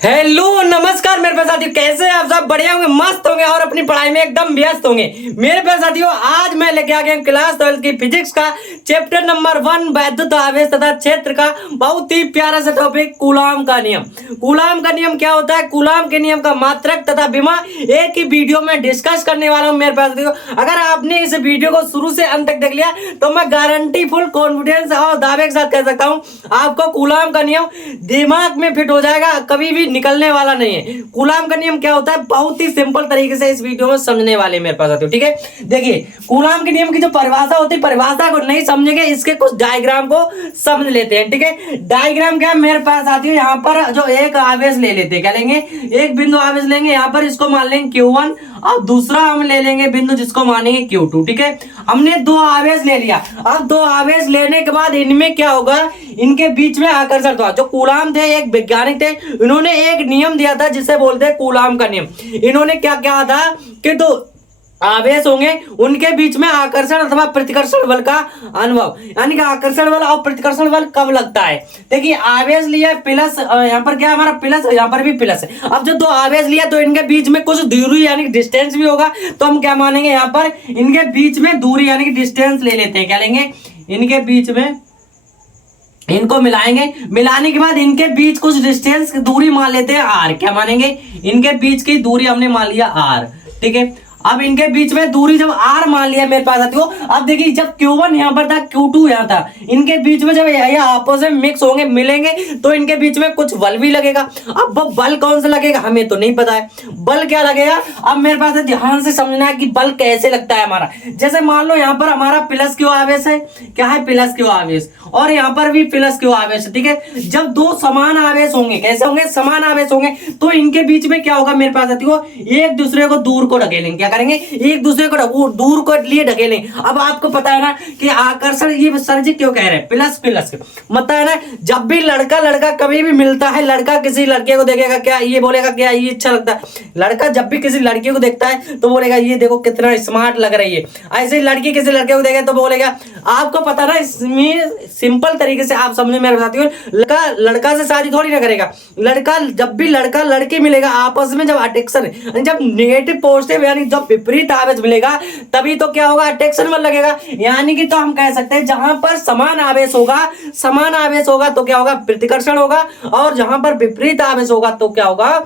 Hello नमस्कार मेरे प्यारे साथियों, कैसे हैं आप सब? बढ़िया होंगे, मस्त होंगे और अपनी पढ़ाई में एकदम व्यस्त होंगे। मेरे प्यारे साथियों, आज मैं लेके आ गया क्लास 12 की फिजिक्स का चैप्टर नंबर 1 वैद्युत आवेश तथा क्षेत्र का बहुत ही प्यारा सा टॉपिक कूलाम का नियम। कूलाम का नियम क्या होता है, कूलाम के नियम का मात्रक तथा विमा एक ही वीडियो में डिस्कस करने वाला हूँ। मेरे प्यारे साथियों, अगर आपने इस वीडियो को शुरू से अंत तक देख लिया तो मैं गारंटी फुल कॉन्फिडेंस और दावे के साथ कह सकता हूँ आपको कूलाम का नियम दिमाग में फिट हो जाएगा, कभी भी निकलने वाला नहीं है। कूलाम का नियम क्या होता है, बहुत ही सिंपल तरीके से इस वीडियो में समझने वाले मेरे पास आते हो। ठीक है, देखिए कूलाम के नियम की जो परिभाषा होती है, परिभाषा को नहीं समझेंगे, इसके कुछ डायग्राम को समझ लेते हैं। ठीक है, डायग्राम क्या मेरे पास आती है, यहाँ पर जो एक आवेश ले लेते हैं, क्या लेंगे, एक बिंदु आवेश लेंगे, यहाँ पर इसको मान लेंगे Q1 और दूसरा हम ले लेंगे बिंदु जिसको मानेंगे Q2। ठीक है, हमने दो आवेश ले लिया। अब दो आवेश लेने के बाद इनमें क्या होगा, इनके बीच में आकर्षण था। जो कूलाम थे, एक वैज्ञानिक थे, इन्होंने एक नियम दिया था जिसे बोलते हैं कूलाम का नियम। इन्होंने क्या कहा था कि दो आवेश होंगे, उनके बीच में आकर्षण अथवा प्रतिकर्षण बल का अनुभव, यानी कि आकर्षण बल और प्रतिकर्षण बल कब लगता है। देखिए आवेश लिया प्लस, यहाँ पर क्या हमारा प्लस, यहाँ पर भी प्लस है। अब जो दो आवेश लिया तो इनके बीच में कुछ दूरी यानी कि डिस्टेंस भी होगा, तो हम क्या मानेंगे, यहाँ पर इनके बीच में दूरी यानी कि डिस्टेंस ले लेते हैं। क्या लेंगे, इनके बीच में, इनको मिलाएंगे, मिलाने के बाद इनके बीच कुछ डिस्टेंस दूरी मान लेते हैं R। क्या मानेंगे, इनके बीच की दूरी हमने मान लिया R। ठीक है, अब इनके बीच में दूरी जब R मान लिया मेरे पास आती हो, अब देखिए जब Q1 यहाँ पर था, Q2 यहाँ था, इनके बीच में जब ये आपस में मिक्स होंगे, मिलेंगे, तो इनके बीच में कुछ बल भी लगेगा। अब वो बल कौन सा लगेगा हमें तो नहीं पता है, बल क्या लगेगा। अब मेरे पास ध्यान से समझना है कि बल कैसे लगता है हमारा। जैसे मान लो यहाँ पर हमारा प्लस क्यू आवेश है, क्या है, प्लस क्यू आवेश, और यहाँ पर भी प्लस क्यू आवेश है। ठीक है, जब दो समान आवेश होंगे, कैसे होंगे, समान आवेश होंगे, तो इनके बीच में क्या होगा मेरे पास आती हो, एक दूसरे को दूर को ढकेलेंगे। क्या करेंगे, एक दूसरे को दूर को लिए ढकेलेंगे। अब आपको पता है ना कि आकर्षण, ये सर जी क्यों कह रहे हैं प्लस प्लस, मतलब है ना, जब भी लड़का लड़का कभी भी मिलता है, लड़का किसी लड़के को देखेगा, क्या ये बोलेगा, क्या ये अच्छा लगता है। लड़का जब भी किसी लड़की को देखता है तो बोलेगा ये देखो कितना स्मार्ट लग रही है। ऐसे ही लड़की किसी लड़के को देखे तो बोलेगा। आपको पता ना, इसमें सिंपल तरीके से आप समझ में साथियों, लड़का लड़का से शादी थोड़ी ना करेगा। लड़का जब भी लड़का लड़की मिलेगा, आपस में जब अट्रैक्शन, जब नेगेटिव पॉजिटिव यानी जब विपरीत आवेश मिलेगा, तभी तो क्या होगा, अट्रैक्शन बल लगेगा। यानी कि तो हम कह सकते हैं जहां पर समान आवेश होगा, समान आवेश होगा तो क्या होगा, प्रतिकर्षण होगा, और जहां पर विपरीत आवेश होगा तो क्या होगा,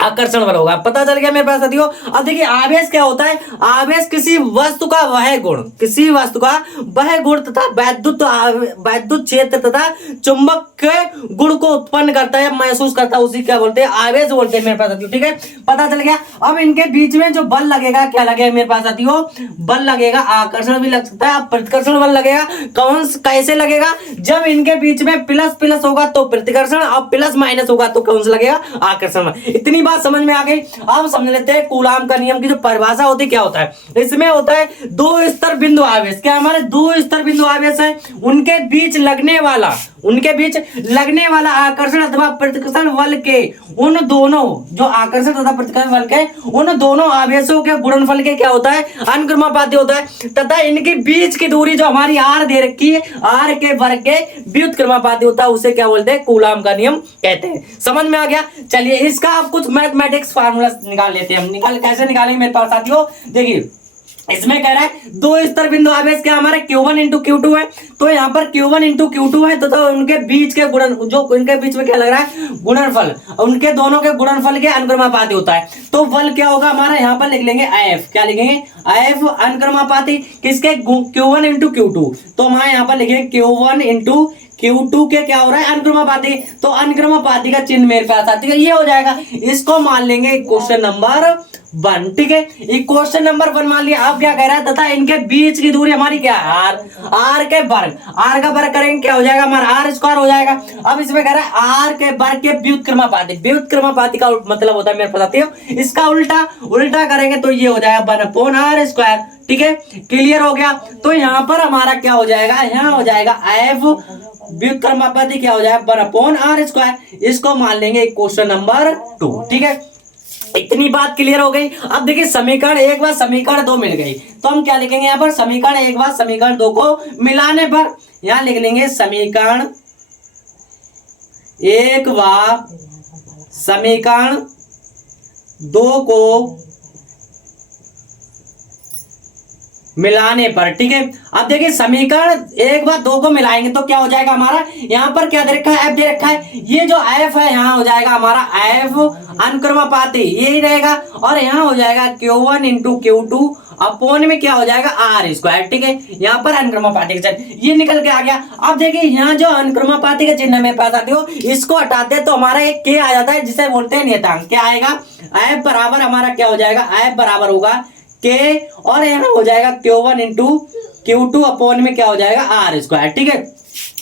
आकर्षण बल होगा। पता चल गया मेरे पास साथियों। अब देखिए आवेश क्या होता है, आवेश किसी वस्तु का वह गुण, किसी वस्तु का वह गुण तथा वैद्युत क्षेत्र तथा चुंबक के गुण को उत्पन्न करता है, महसूस करता है, उसी क्या बोलते हैं, आवेश बोलते हैं मेरे पास साथियों। ठीक है, पता चल गया। अब इनके बीच में जो बल लगेगा, क्या लगेगा मेरे पास साथियों, बल लगेगा, आकर्षण भी लग सकता है, प्रतिकर्षण बल लगेगा। कौन कैसे लगेगा, जब इनके बीच में प्लस प्लस होगा तो प्रतिकर्षण, और प्लस माइनस होगा तो कौन सा लगेगा, आकर्षण। इतनी बात समझ में आ गई। अब समझ लेते हैं कूलाम का नियम की जो परिभाषा होती है क्या होता है। इसमें होता है दो स्तर बिंदु आवेश, क्या हमारे दो स्तर बिंदु आवेश है, उनके बीच लगने वाला, उनके बीच लगने वाला आकर्षण अथवा प्रतिकर्षण बल के, उन दोनों जो आकर्षण तथा प्रतिकर्षण बल के, उन दोनों आवेशों के गुणनफल के क्या होता है, अनुक्रमानुपाती होता है, तथा इनके बीच की दूरी जो हमारी R दे रखी है, R के वर्ग के व्युत्क्रमानुपाती होता है, उसे क्या बोलते हैं, कूलाम का नियम कहते हैं। समझ में आ गया। चलिए इसका आप कुछ मैथमेटिक्स फार्मूला निकाल लेते हैं। हम कैसे निकालेंगे मेरे पास साथियों, देखिए इसमें कह रहा है दो स्तर बिंदु आवेश क्या हमारे Q1 इंटू Q2 है, तो यहाँ पर Q1 इंटू Q2 है, तो उनके बीच के गुणन, जो उनके बीच में क्या लग रहा है, गुणनफल, उनके दोनों के गुणनफल के अनुक्रमानुपाती होता है। तो बल क्या होगा हमारा, यहाँ पर लिख लेंगे F। क्या लिखेंगे, F अनुक्रमानुपाती किसके, Q1 इंटू Q2, तो हमारे यहाँ पर लिखेंगे Q1 इंटू Q2 के क्या हो रहा है, अनुक्रमानुपाती, तो अनुक्रमानुपाती का चिन्ह मेरे पास आती है, ये हो जाएगा। इसको मान लेंगे क्वेश्चन नंबर 1। ठीक है, ये क्वेश्चन नंबर 1 मान लिया। अब क्या कह रहा है, तथा इनके बीच की दूरी हमारी क्या है, R के वर्ग, R का वर्ग करेंगे क्या हो जाएगा हमारा, R स्क्वायर हो जाएगा। अब इसमें कह रहा है R के वर्ग के व्युत्क्रमानुपाती, व्युत्क्रमानुपाती का मतलब होता है मेरे पास आती है, इसका उल्टा, उल्टा करेंगे तो ये हो जाएगा 1/r स्क्वायर। ठीक है, क्लियर हो गया। तो यहाँ पर हमारा क्या हो जाएगा, यहाँ हो जाएगा F व्युत्क्रमानुपाती क्या हो जाएगा, 1/r स्क्वायर। इसको मान लेंगे क्वेश्चन नंबर 2। ठीक है, इतनी बात क्लियर हो गई। अब देखिए समीकरण 1 व समीकरण 2 मिल गई, तो हम क्या लिखेंगे यहाँ पर, समीकरण 1 व समीकरण 2 को मिलाने पर यहाँ लिख लेंगे समीकरण 1 व समीकरण दो को मिलाने पर, ठीक है। अब देखिए समीकरण एक बार दो को मिलाएंगे तो क्या हो जाएगा हमारा, यहाँ पर क्या दे रखा है, एफ दे रखा है। ये जो एफ है यहाँ हो जाएगा हमारा एफ अनुक्रमापाती यही रहेगा, और यहाँ हो जाएगा Q1 इंटू Q2 अपोन में क्या हो जाएगा आर स्क्वायर, ठीक है। यहाँ पर अनुक्रमापाती का चिन्ह ये निकल के आ गया। अब देखिए यहाँ जो अनुक्रमापाती का चिन्ह मेरे पास आते हो, इसको हटाते हैं तो हमारा एक के आ जाता है जिसे बोलते हैं नियतांक। क्या आएगा, एफ बराबर हमारा क्या हो जाएगा, एफ बराबर होगा के, और यहाँ हो जाएगा Q1 इंटू Q2 अपोन में क्या हो जाएगा आर स्क्वायर, ठीक है।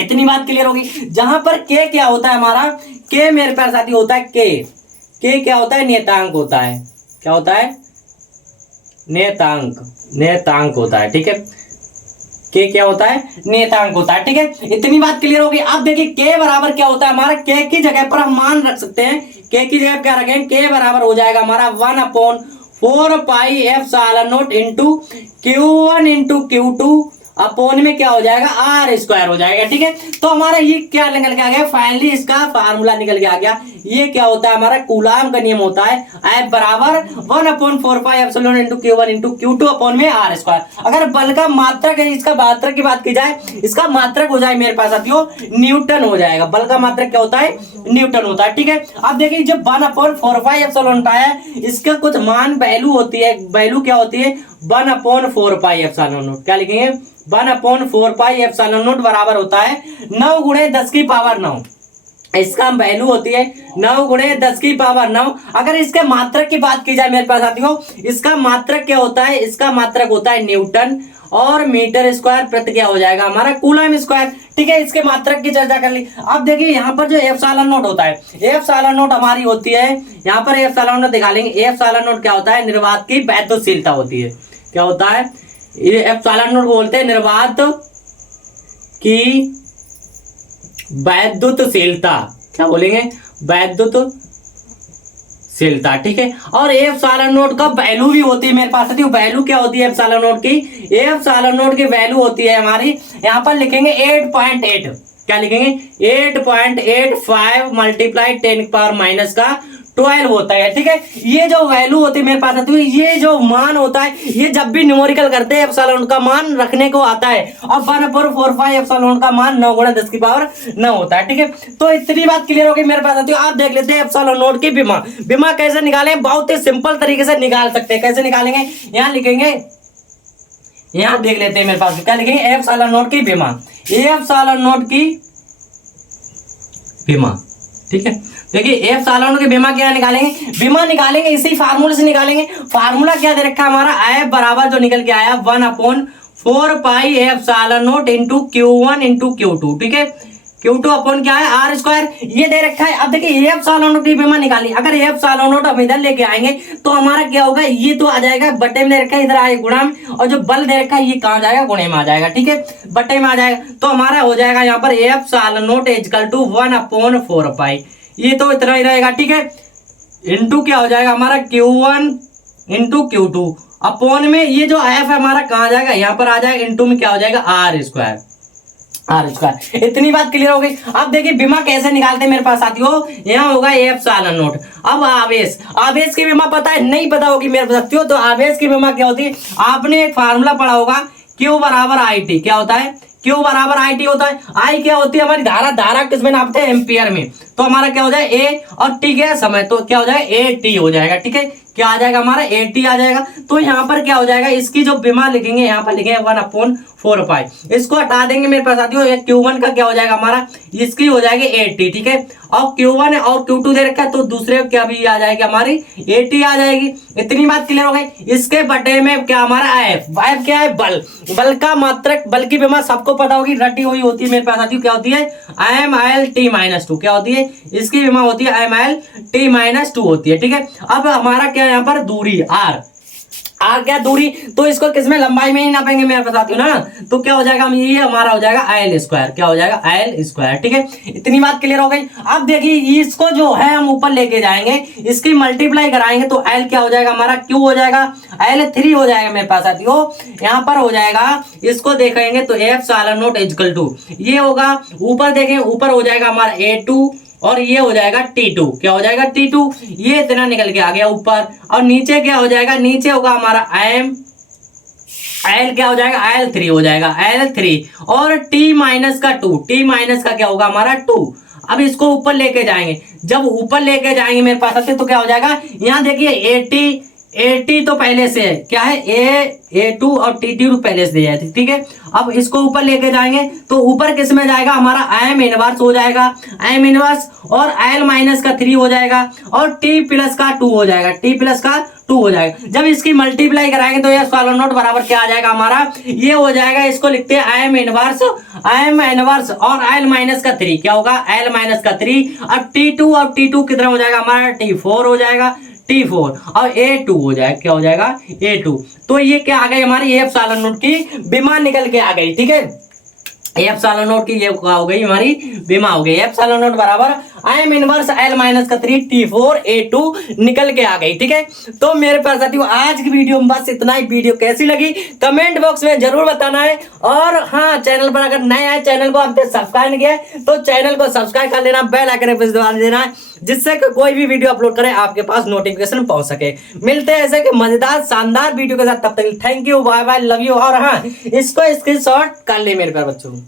इतनी बात क्लियर होगी। जहां पर के क्या होता है हमारा, के मेरे पास साथी होता है के क्या होता है, नियतांक होता है। क्या होता है, नियतांक होता है, ठीक है। के क्या होता है, नियतांक होता है, ठीक है। इतनी बात क्लियर होगी। अब देखिए के बराबर क्या होता है हमारा, के की जगह पर हम मान रख सकते हैं। के की जगह क्या रखें, के बराबर हो जाएगा हमारा 1/4 pi epsilon not into Q1 into Q2 upon में क्या हो जाएगा आर स्क्वायर हो जाएगा, ठीक है। तो हमारा ये क्या निकल के आ गया, फाइनली इसका फार्मूला निकल के आ गया। ये क्या होता है हमारा, कूलाम का नियम होता है, एफ बराबर 1/4 pi epsilon into Q1 into Q2 upon में आर स्क्वायर। अगर बल का मात्रक है, इसका मात्रक की बात की जाए, इसका मात्रक हो जाए मेरे पास साथियों न्यूटन हो जाएगा। बल का मात्रक क्या होता है, न्यूटन होता है, ठीक है। अब देखिए जब 1/4 पाई एप्सिलॉन होता है, इसका कुछ मान वैल्यू होती है, वैल्यू क्या होती है 1/4 पाई एप्सिलॉन नॉट। क्या लिखेंगे, 1/4 पाई एप्सिलॉन नॉट बराबर होता है 9 गुणे 10 की पावर 9। इसका वैल्यू होती है 9 गुणे 10 की पावर 9। अगर इसके मात्रक की बात की जाए मेरे पास साथियों, इसका मात्रक क्या होता है, इसका मात्रक होता है न्यूटन, और मीटर स्क्वायर प्रति क्या हो जाएगा हमारा कूलम स्क्वायर, ठीक है। इसके मात्रक की चर्चा कर ली। अब देखिए यहाँ पर जो एप्सिलॉन नॉट होता है, एप्सिलॉन नॉट हमारी होती है, यहाँ पर एप्सिलॉन नॉट दिखा लेंगे। एप्सिलॉन नॉट क्या होता है, निर्वात की वैद्युतशीलता होती है। क्या होता है, ये एप्सिलॉन नॉट बोलते हैं निर्वात की वैद्युतशीलता। क्या बोलेंगे, वैद्युतशीलता, ठीक है। और एप्सिलॉन नॉट का वैल्यू भी होती है मेरे पास, वैल्यू क्या होती है एप्सिलॉन नॉट की, एप्सिलॉन नॉट की वैल्यू होती है हमारी, यहाँ पर लिखेंगे 8.8। क्या लिखेंगे, 8.85 मल्टीप्लाई 10⁻⁻12 होता है, ठीक है। ये जो वैल्यू होती है मेरे पास आती है, ये जो मान होता है, ये जब भी न्यूमेरिकल करते हैं एप्सिलॉन का मान रखने को आता है। अब 1/4 एप्सिलॉन का मान 9 गुणा 10 की पावर 9 होता है, ठीक है। तो इतनी बात क्लियर हो गई मेरे पास आती है। आप देख लेते हैं एप्सिलॉन नॉट की विमा कैसे निकालें, बहुत ही सिंपल तरीके से निकाल सकते हैं। कैसे निकालेंगे, यहाँ लिखेंगे, यहाँ देख लेते हैं मेरे पास क्या लिखेंगे, एप्सिलॉन नॉट की विमा, एप्सिलॉन नॉट की विमा, ठीक है। देखिए एप्सिलॉन की विमा क्या निकालेंगे, विमा निकालेंगे इसी फार्मूले से निकालेंगे। फार्मूला क्या दे रखा है हमारा, एफ बराबर जो निकल के आया 1/4 pi epsilon not into Q1 into Q2, ठीक है। Q2 अपॉन क्या है आर स्क्वायर, ये दे रखा है। अब देखिए एप्सिलॉन नॉट की विमा निकाली, अगर एप्सिलॉन नॉट हम इधर लेके आएंगे तो हमारा क्या होगा, ये तो आ जाएगा बटे में दे रखा है, इधर आएगा गुणा में, और जो बल दे रखा है ये कहाँ जाएगा, गुणे में आ जाएगा, ठीक है, बटे में आ जाएगा। तो हमारा हो जाएगा यहाँ पर एप्सिलॉन नॉट इक्वल टू 1/4 पाई, ये तो इतना ही रहेगा, ठीक है। इंटू क्या हो जाएगा हमारा Q1 इंटू Q2 अपॉन में ये जो एफ है हमारा कहाँ जाएगा, यहाँ पर आ जाएगा, इंटू में क्या हो जाएगा आर स्क्वायर। इतनी बात क्लियर हो गई। अब देखिए विमा कैसे निकालते हैं मेरे पास साथियों, यहाँ होगा एप्सिलॉन नॉट। अब आवेश की विमा पता है, नहीं पता होगी मेरे साथियों, तो आवेश की विमा क्या होती है, आपने एक फार्मूला पढ़ा होगा, Q बराबर IT। क्या होता है, Q बराबर IT होता है। I क्या होती है हमारी धारा किसमें नापते हैं, एम्पियर में। तो हमारा क्या हो जाए A, और T क्या समय, तो क्या हो जाएगा AT हो जाएगा, ठीक है। क्या आ जाएगा हमारा AT आ जाएगा। तो यहाँ पर क्या हो जाएगा, इसकी जो विमा लिखेंगे यहाँ पर लिखेंगे 1/4 पाई, इसको हटा देंगे मेरे पास साथियों, Q1 का क्या हो जाएगा हमारा, इसकी हो जाएगी AT, ठीक है। और Q1 और Q2 दे रखा है, तो दूसरे क्या भी आ जाएगी हमारी AT आ जाएगी। इतनी बात क्लियर हो गई। इसके बटे में क्या हमारा F क्या है, बल का मात्रक, बल की विमा सबको पता होगी, रटी हुई होती है मेरे पास साथियों, क्या होती है MLT-2। क्या होती है, इसकी विमा होती है MLT-2 होती है, ठीक है। अब हमारा क्या यहाँ पर दूरी आर क्या दूरी, तो इसको किसमें लंबाई में ही नापेंगे मेरे पास साथियों ना, तो क्या हो जाएगा, ये हमारा हो जाएगा L स्क्वायर। क्या हो जाएगा, L स्क्वायर, ठीक है। इतनी बात क्लियर हो गई। अब देखिए इसको जो है हम ऊपर लेके जाएंगे, इसकी मल्टीप्लाई कराएंगे तो L क्या हो जाएगा हमारा, Q हो जाएगा, L3 हो जाएगा मेरे पास साथियों। यहाँ पर हो जाएगा, इसको देखेंगे तो एप्सिलॉन नॉट इक्वल टू ये होगा, ऊपर देखें ऊपर हो जाएगा हमारा A2 और ये हो जाएगा T2। क्या हो जाएगा T2, ये इतना निकल के आ गया ऊपर। और नीचे क्या हो जाएगा, नीचे होगा हमारा M, L क्या हो जाएगा, L3 हो जाएगा, L3 और T माइनस का 2, T माइनस का क्या होगा हमारा 2। अब इसको ऊपर लेके जाएंगे, जब ऊपर लेके जाएंगे मेरे पास आते तो क्या हो जाएगा, यहाँ देखिए 80 तो पहले से है, क्या है A2 और T2 पहले से दिया है, ठीक है। अब इसको ऊपर लेके जाएंगे तो ऊपर किस में जाएगा, हमारा M इनवर्स हो जाएगा, M इनवर्स और L माइनस का 3 हो जाएगा और T प्लस का 2 हो जाएगा, T प्लस का 2 हो जाएगा। जब इसकी मल्टीप्लाई कराएंगे तो ये स्क्वायर नोट बराबर क्या आ जाएगा हमारा, ये हो जाएगा, इसको लिखते हैं M इनवर्स और L माइनस का 3, क्या होगा L माइनस का 3। अब T2 कितना हो जाएगा हमारा, T4 हो जाएगा, T4 और A2 हो जाएगा, क्या हो जाएगा A2। तो ये क्या आ गई हमारी एप्सिलॉन नोट की बीमा निकल के आ गई, ठीक है। एप्सिलॉन नोट की ये हो गई हमारी बीमा हो गई। एप्सिलॉन नोट बराबर M इनवर्स L माइनस का 3 T4 A2 निकल के आ गई, ठीक है। तो मेरे पास साथियों आज की वीडियो में बस इतना ही। वीडियो कैसी लगी कमेंट बॉक्स में जरूर बताना है। और हाँ, चैनल पर अगर नए आए, चैनल को आपने सब्सक्राइब नहीं किया है तो चैनल को सब्सक्राइब कर लेना, बेल आइकन पर दबा देना है, जिससे कोई भी वीडियो अपलोड करें आपके पास नोटिफिकेशन पहुंच सके। मिलते हैं ऐसे के मजेदार शानदार वीडियो के साथ, तब तक thank you, bye bye, love you. और हाँ, इसको स्क्रीनशॉट कर ले मेरे प्यारे बच्चों।